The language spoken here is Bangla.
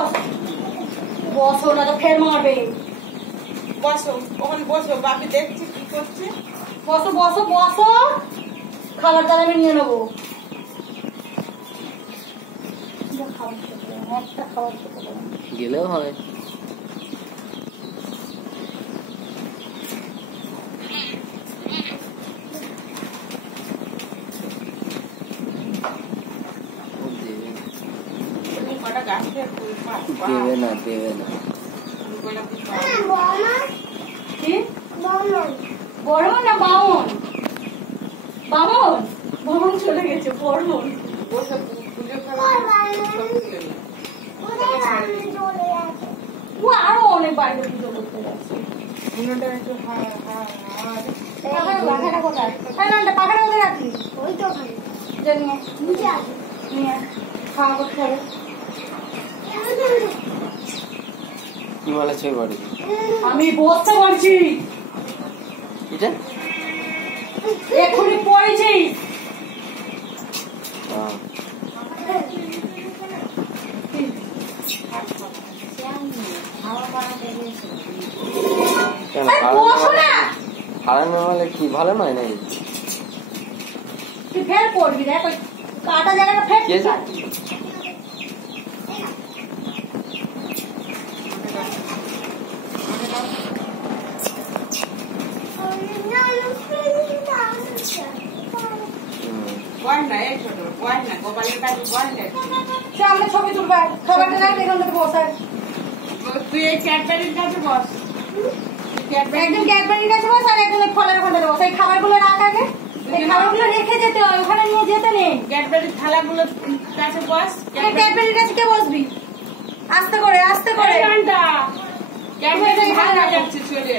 বস বসো না তো ফের মারবে। বসো ওখানে বসো, বাকি দেখছি কি করছে। বসো বসো বসো, খাবার দাবার আমি নিয়ে নেবো। একটা খাবার খেতে পারো গেলেও হয়। দেবে না দেবে না। কি বড় না বামন? বামন বামন চলে গেছে। বড়মন বসে পুজো করা ও আরো অনেক বাইরে পুজো করতে যাচ্ছে। পাখাটা কোথায়? পাখাটা কোথায় রাখলি? ওই তো ওখানে নিচে আছে। নিয়ে খাওয়া করতে হবে। কি বলে ছবি বাড়ি আমি বসতে বলছি, এটা এখনই পড়েছি। খারাপ বলে কি ভালো নয় নাকি? তুই ফের পড়বি, দেখ কাটা জায়গাটা ফের সামনে ছবি তুলবে। খাবারটা না এখানটাতে বসার। তুই এই ক্যাডবেরির কাছে বস। একজন ক্যাডবেরির কাছে বস আর একজন ফলের ওখানটাতে বস। এই খাবারগুলো রাখ আগে, এই খাবারগুলো রেখে যেতে হয়, ওখানে নিয়ে যেতে নেই। ক্যাডবেরির থালাগুলো কাছে বস। ক্যাডবেরির কাছে কে বসবি? আস্তে করে আস্তে করে। ক্যাডবেরি ভালো যাচ্ছে চলে।